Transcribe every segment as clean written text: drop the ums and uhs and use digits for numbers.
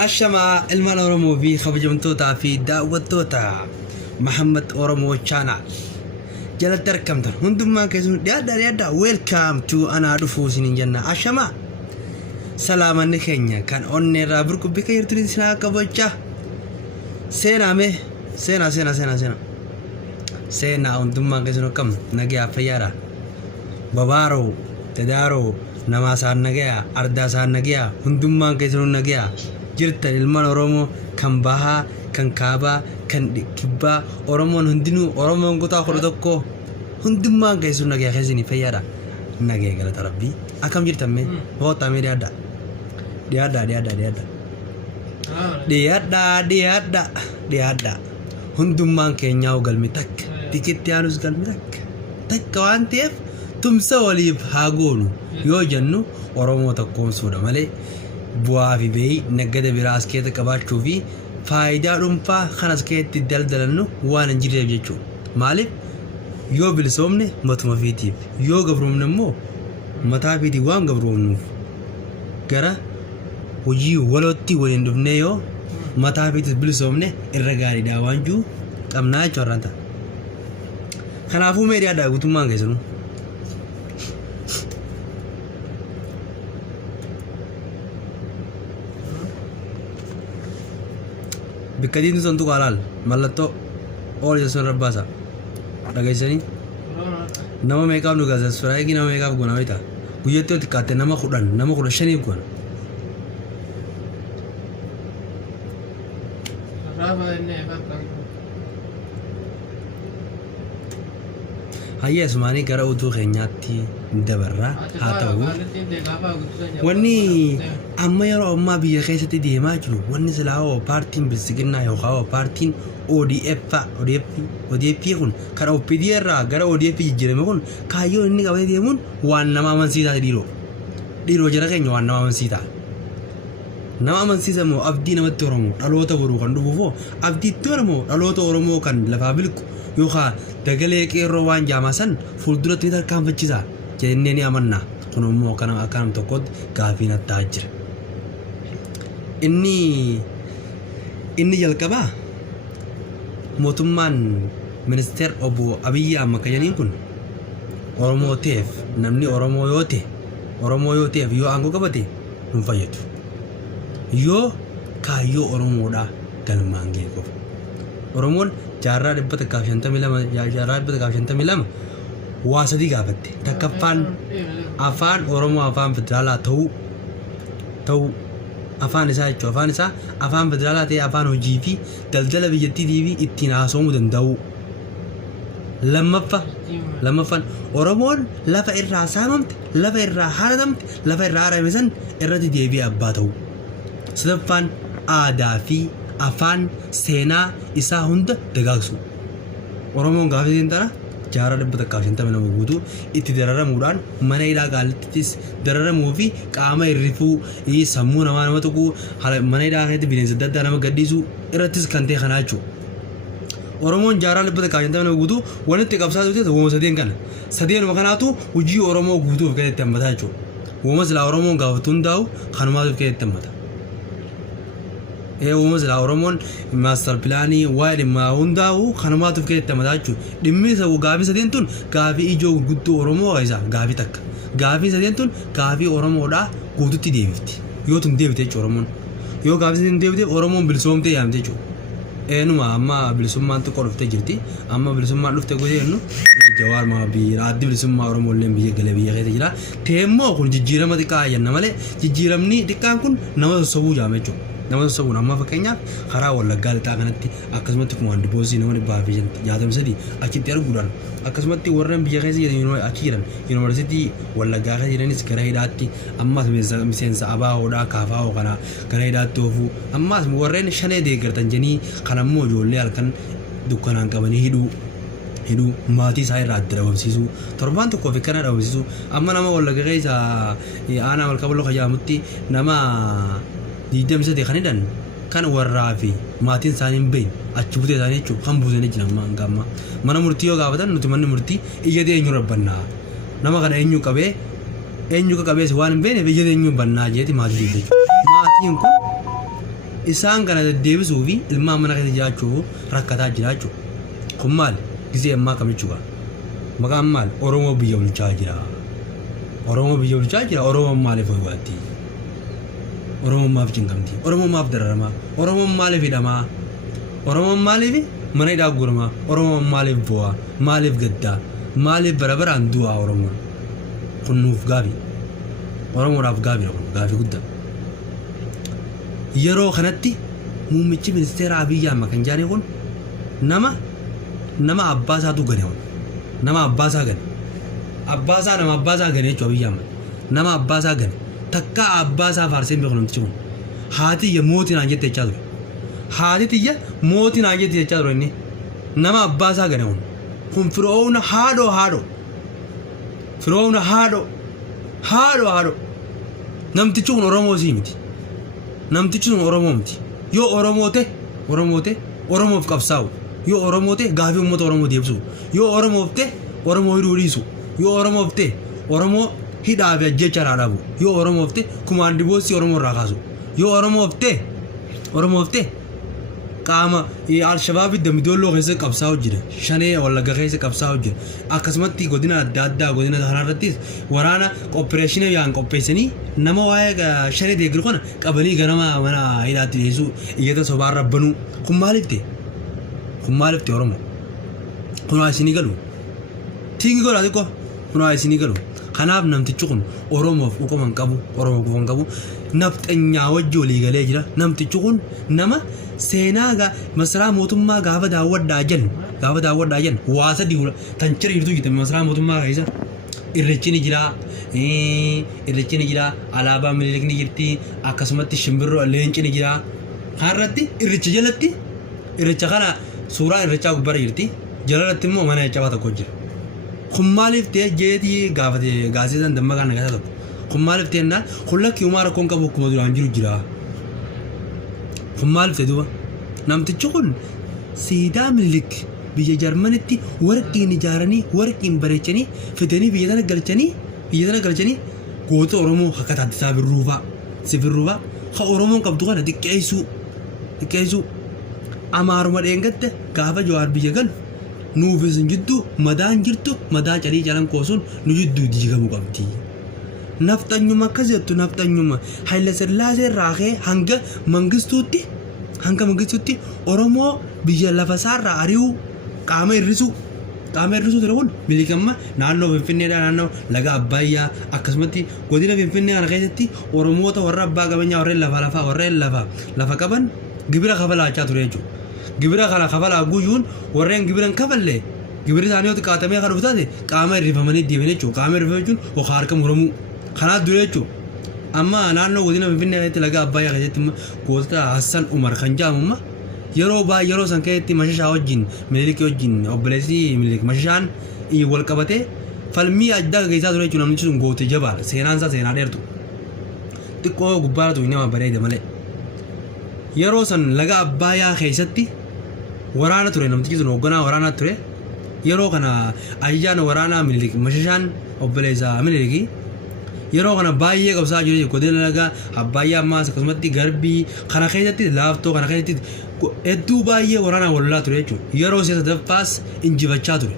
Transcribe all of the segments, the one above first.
الشمع المان أورمو في خبجمتوتا في داوتوتا محمد أورمو channel جل تركم تر هندم ما كيسون يادا welcome to أنا رفوس نيجنا الشمع سلام نخينيا كان أوني رابركو بكير تريسنا كبوجا سينا هندم ما كيسون كم نجيا فيارا ببارو تدارو نماسان نجيا أرداسان نجيا هندم ما كيسون نجيا jirta ilman oromo kan baha kan kaba kan kibba oromon hundinu oromon gota khordokko hundumma gaisu nage khazini fayara nage galata rabbi akam jirta me hota me diada hundumma kenyaaw galmitak tikityanus galmitak takwantef tumsa walib hagonu yo jannu oromo takkom suda male buafi bey nagada biras kete kabachu fi faida rumfa khanas kete daldalanu wan njire jechu malif yo bil somne matuma fiti yo gabrum nemo mata fiti wan gabrum nu gara hoji walotti wolen dufne yo mata fiti bil somne irragari da wanju qamna choranta khanafu media da gutuma ngesunu بكدين سنتو قالال ملتو أول جسون رباسا رجعيسني نما ميكاب نوكاسا سراي كي نما ميكاب غونا ويتا ويتو تكاتة نما خودان شنيب غونا هيا اسمعني كرا أوتو خنياتي دبرة هاتو واني أما يرى أما بيخيسة دي ما جلو واني سلاو بارتين بالسجنة يوخاو بارتين ODF يكون كرا OPDR را كرا ODF يجري مكون كايو إني كاوي ديمون وان نما من سيدا ديرو جرا كينيو وان نما من سيدا نما من سيدا مو أبدي نما تورمو ألوتا برو كان دوبو أبدي تورمو ألوتا أورمو كان لفابلكو يوخا دغلي كيرو وان جاماسن فولدرا تيتر كام فچيسا جنني امنا كنمو كان اكام توكود غافينا تاجر اني يلكبا موتمان منستر ابو ابي امكيانين كن اورمو تيف نمني اورمو يوتيف يو انغو كبتي نفايتو يو كايو اورمو دا دلمانغي كو اورمون جارا دبت كافشنتا ميلما واسدي غابت تكفان افان اورمو افان فدرالا تو افان فدرالا تي افان وجيفي دلدل بيتي دي اتناسو مدندو لما فان اورمون لفا الراسامت لفا الرحارمت لفا الرارمسن الردي دي بي اباتو سدفان آدافي afaan seenaa isaa hunda dagaagsu oromoon gaafii tara jaara dhibbata kaashinta mana guutuu itti dararamuudhaan mana hidhaa gaalittis dararamuu fi qaama hirrifuu sammuu nama tuquu mana hidhaa keessatti bineensa adda addaa nama gaddisuu irrattis kan ta'e kanaa jechuudha. oromoon jaara dhibbata kaashinta mana guutuu walitti qabsaa turte wooma sadeenuma kanaatu hojii oromoo guutuuf keessatti hammataa jechuudha. wooma silaa oromoon gaafatu hundaa'u kanumaatuuf keessatti hammata. ومثلا أورمون ماستر بلاني وايد ما هنداو خنماتو في كده تمداچو دميسا وغافي سدينتون غافي ايجو غدو اورمو ايزا غافي سدينتون غافي اورمو دا غوتتي ديفيتي يوتم ديفيتي اورمون يو غافي سدين ديفيتي اورمون بلسومتي يامتيچو انما اما بلسومان تو كورفته جرتي اما بلسومان لفته غوي انو جوار ما بي راد بلسوما اورمو لم بي غلبي يغيت جرا تيمو كون جيجيرم ديكا ينمله جيجيرمني ديكان كون نما سبو جامچو nama sabun amma fakkeenya karaa wallaggaa lixaa kanatti akkasumatti kumaandi boosii nama dhibbaafii jaatam sadii achitti arguudhaan akkasumatti warreen biyya keessa jiran achi jiran yuunivarsiitii wallaggaa keessa jiranis gara hidhaatti ammas miseensa abaahoodhaa kaafaa'oo kana gara hidhaatti oofuu ammas warreen shanee deeggartan janii kan ammoo ijoollee halkan dukkanaan qabanii hidhuu maatii isaa irraa adda dhabamsiisuu torbaan tokkoo fi kana dhabamsiisuu amma nama wallaggaa keessa aanaa malkabaloo kajaamutti nama ديدم سدي خنيدن كان ورافي ماتين سانين بين أشوفه سانين شو خم بوزني جنام ما عمّا منا مرتيو قابتن نتمنى مرتي إيجادي إنيو ربنا نما كان إنيو كبه إنيو كبه سوان بين إيجادي إنيو بنا جيتي ما تدي ما تيجون isaan kana deddeebisuu fi ilmaan mana keessa jiraachuu rakkataa jiraachuu kun maal gisee ammaa kamichuudha maqaan maal Oromoo biyya bulchaa jira Oromoo biyya bulchaa jira Oromoo maaliif ho'aatti Oromoo maaf cinqamti Oromoo maaf dararamaa Oromoo maaliif hidhamaa Oromoo maaliif mana hidhaa gurmaa Oromoo maaliif bu'aa maaliif gaddaa maaliif barabaraan du'aa Oromoo kun nuuf gaabii Oromoodhaaf gaabii guddaa yeroo kanatti muummichi ministeera Abiyyi Ahmed kan jaanii kun nama abbaasaatu gane nama abbaasaa gane nama abbaasaa gane jechuudha Abiyyi Ahmed nama abbaasaa gane takka abbaasaa faarseen beeku namtichi kun haati iyya mootii naan jette jechaa ture haati tiyya mootii naan jette jechaa ture inni nama abbaasaa gane kun firoowna haadhoo namtichi kun Oromoo sii miti namtichi kun Oromoo miti yoo Oromoo ta'e Oromoof qabsaa'u yoo Oromoo ta'e gaafii uummata Oromoo deebisu yoo Oromoof ta'e Oromoo hidhuu dhiisu yoo Oromoof ta'e Oromoo hidhaa fi ajjecha raadhabu yoo Oromoof ta'e kumaandi boosii Oromoo irraa kaasu yoo Oromoof ta'e qaama Al-Shabaab Dambidolloo keessa qabsaa'u jira Shanee Wallagga keessa qabsaa'u jira akkasumatti godina adda addaa godina kanarrattis waraana opereeshinii yaan qopheessanii nama waa'ee Shanee deeggaru kana qabanii ganama mana hidhaatti dhiyeessuu iyyata sobaarra banuu kun maaliif ta'e Oromoo kun waa isinii galu tiingi godhaa xiqqoo kun waa isinii galu kanaaf namtichi kun Oromoof uquman qabu nafxanyaa wajji walii galee jira namtichi kun nama seenaa masaraa mootummaa gaafa daawwadhaa jennu waasa diiwula tan ciriirtu jirti masaraa mootummaa keessa irreechi ni jira alaabaa Minilik ni jirti akkasumatti shimbirroo leenci ni jira kanarratti irreecha kana suuraa irreechaa gubbaarra jirti jalalatti immoo mana cabaa tokko jira kun maaliif ta'e jeetii gaafate gaazexaan dammaqaan nagataa tokko kun maaliif ta'e naan kun lakkii uumaa rakkoon qabu akkuma duraan jiru jira kun maaliif ta'e duuba namtichi kun siidaa Minilik biyya Jarmanitti warqiin ijaaranii warqiin bareechanii fidanii biyya tana galchanii goota Oromoo akka Taaddasaa Birruufaa kan Oromoon qabdu kana xiqqeessuu Amaaruma dheengatte gaafa Jawaar biyya galu nuufis jidduu madaan jirtu madaa calii jalan koosuun nu jidduu diigamuu qabdi. Nafxanyuma akkas jettu nafxanyuma Haayile Sillaasee irraa ka'ee hanga mangistuutti Oromoo biyya lafa isaarraa ari'uu qaama hir'isuu ture kun Milikamma naannoo Finfinneedhaa naannoo laga Abbaayyaa akkasumatti godina Finfinnee kana keessatti Oromoota warra abbaa qabeenyaa warreen lafa qaban gibira kafalaachaa ture jechuudha. Gibira kana kafalaa guyyuun warreen gibiran kafalle gibirri isaanii yoo xiqqaatamee kan dhuftaate qaama hirrifamanii deeman jechuudha. Qaama hirrifamuu jechuun yookaan harka muramuu kanaaf dure jechuudha. Amma naannoo godina Finfinnee keessatti laga Abbaayyaa keessatti gootota Hassan Umar kan jedhamu yeroo san keessatti Mashashaa wajjin Minilik wajjin obboleessi Minilik Mashashaan wal qabatee falmii addaa gaggeessaa ture jechuudha. Namni sun goote jabaadha seenaan isaa seenaa dheertu xiqqoo gubbaaratu nama bareeda malee yeroo san laga Abbaayyaa keessatti waraana ture namtichi sun hoogganaa waraanaa ture yeroo kana ayyaana waraanaa Minilik Mashashaan obboleessa Minilik yeroo kana baay'ee qabsaa jiru godina laga Abbaayyaa ammaas akkasumatti garbii kana keessatti laaftoo kana keessatti hedduu baay'ee waraanaa wallolaa ture jechuudha. Yeroo siyaasa daffaas injifachaa ture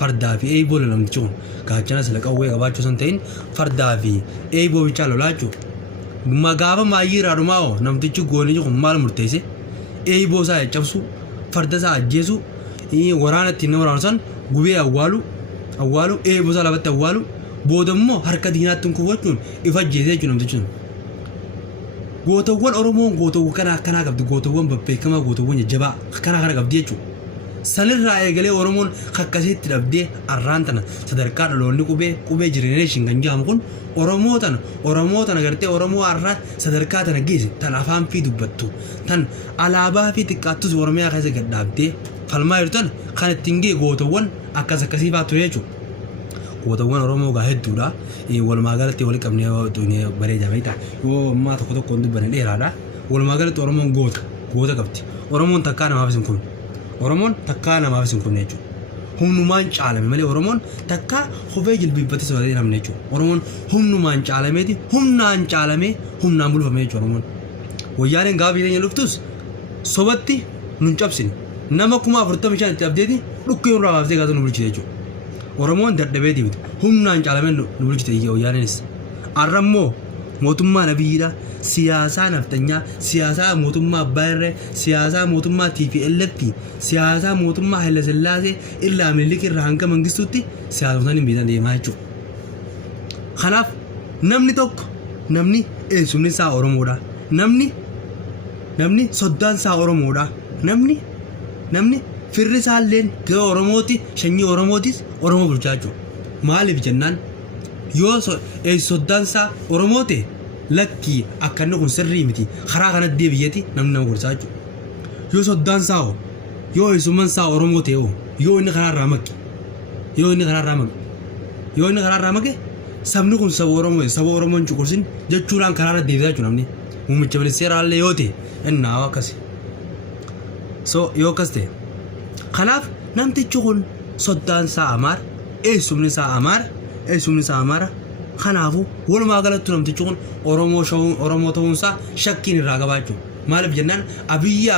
fardaa fi eeboo namtichi kun gaachana sila qawwee qabaachuu san ta'in fardaa fi eeboo bichaa lolaa jechuudha. Gaafa maayyii raadhumaa namtichi goonii kun maal murteesse eeboo isaa caccabsu farda isaa ajjeesu waraana ittiin nama waraanu san gubee awwaalu eeboo isaa lafatti awwaalu booda immoo harka diinaatti kuufachuun ifa ajjeesee jechuudha namtichi sun. Gootawwan Oromoon gootawwan akkanaa qabdi gootawwan babbeekamaa gootawwan jajjabaa kana qabdi jechuudha. Sanirraa eegalee Oromoon akkasitti dhabdee arraan tana sadarkaa dhaloonni qubee jireenya kan jedhamu kun Oromoo tana gartee Oromoo arraa sadarkaa tana geesse tan afaan fi dubbattu tan alaabaa fi xiqqaattus Oromiyaa keessa gad dhaabdee falmaa jirtu tan kan ittiin ga'e gootawwan akkasii fa'aa ture jechuudha. Gootawwan Oromoo gaa hedduudha. Walumaa galatti wal qabnee bareedaa beektaa yoo ammaa tokko dubbanne dheeraadha. Walumaa galatti Oromoon goota qabdi. Oromoon takkaa namaaf isin kun jechuudha. Humnumaan caalame malee Oromoon takkaa hubee jilbiibbattee sooratee namne jechuudha. Oromoon humnumaan caalameeti humnaan bulfame jechuudha Oromoon. wayyaaneen gaafa jireenya dhuftus sobatti nun cabsine nama 45,000 itti abdeeti dhukkee irraa baaftee gaazuu nu bulchite jechuudha. Oromoon dadhabee miti humnaan caalameen nu bulchite wayyaaneenis. Arrammoo mootummaa nabiyyiidha siyaasaa naftanyaa siyaasaa mootummaa abbaa irree siyaasaa mootummaa TPLF siyaasaa mootummaa Haile Sillaasee irraa Minilik irraa hanga Mangistuutti siyaasota hin beekan deemaa jechuudha. Kanaaf namni tokko namni eessumni isaa Oromoodha. Namni soddaan isaa Oromoodha. Namni firri isaa illeen gara Oromooti shanyii Oromootis Oromoo bulchaa jechuudha. Maaliif jennaan yoo soddaan isaa Oromoo ta'e lakkii akka inni kun sirrii miti karaa kanatti deebi'eeti namni nama gorsaa jechuudha. Yoo soddaan isaa yoo eessummaan isaa Oromoo ta'e yoo inni karaarraa maqe sabni kun saba Oromoon cuqursin jechuudhaan karaarra deebi'aa jechuudha namni muummicha ministeeraallee yoo ta'e innaa akkasi. So yoo akkas ta'e kanaaf namtichi kun soddaan isaa Amaara eessumni isaa Amaara kanaafuu walumaa galatti namtichi kun Oromoo ta'uunsaa shakkiin irraa qabaa jechuudha. Maaliif jennaan Abiyyi